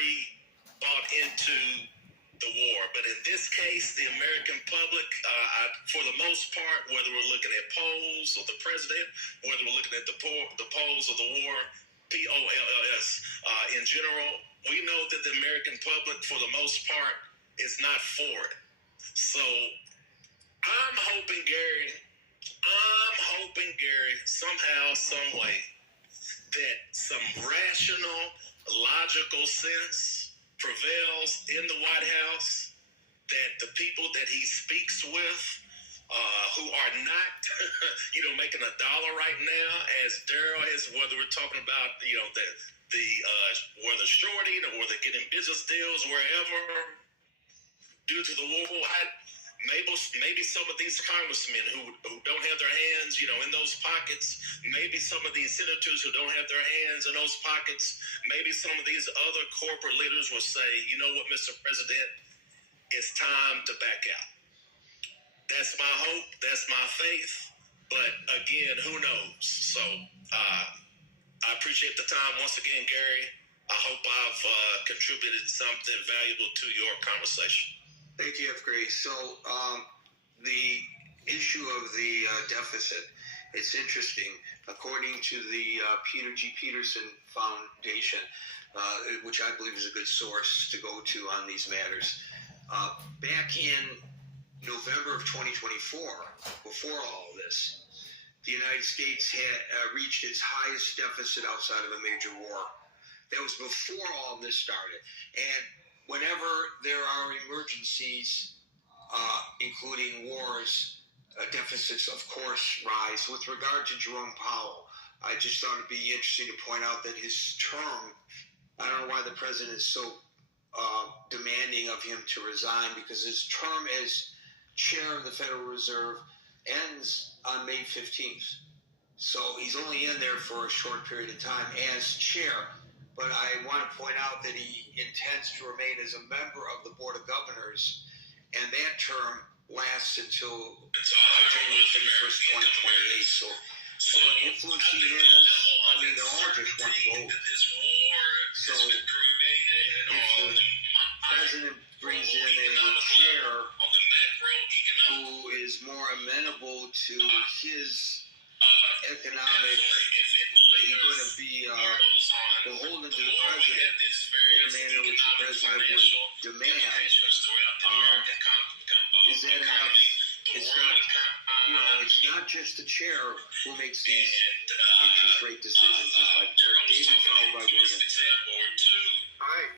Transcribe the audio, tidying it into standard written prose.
very bought into the war. But in this case, the American public, for the most part, whether we're looking at polls or the president, whether we're looking at the polls of the war, POLLS, in general, we know that the American public, for the most part, is not for it. So I'm hoping, Gary, somehow, some way, that some rational, logical sense prevails in the White House, that the people that he speaks with, who are not, making $1 right now, as Daryl has, whether we're talking about, whether shorting or they're getting business deals wherever due to the war. Maybe some of these congressmen who don't have their hands, in those pockets, maybe some of these senators who don't have their hands in those pockets, maybe some of these other corporate leaders will say, you know what, Mr. President, it's time to back out. That's my hope. That's my faith. But again, who knows? So I appreciate the time once again, Gary. I hope I've contributed something valuable to your conversation. Thank you, F. Gray. So the issue of the deficit, it's interesting. According to the Peter G. Peterson Foundation, which I believe is a good source to go to on these matters, back in November of 2024, before all of this, the United States had reached its highest deficit outside of a major war. That was before all of this started. And whenever there are emergencies, including wars, deficits, of course, rise. With regard to Jerome Powell, I just thought it'd be interesting to point out that his term, I don't know why the president is so demanding of him to resign, because his term as chair of the Federal Reserve ends on May 15th. So he's only in there for a short period of time as chair. But I want to point out that he intends to remain as a member of the Board of Governors, and that term lasts until January 31st, 2028. So the influence he has, they're all just one vote. So if the president brings in a chair who is more amenable to his economic, he's going to be beholden to the president in a manner which the president would demand. Is that enough? It's not just the chair who makes these interest rate decisions, is my point. David, followed by William.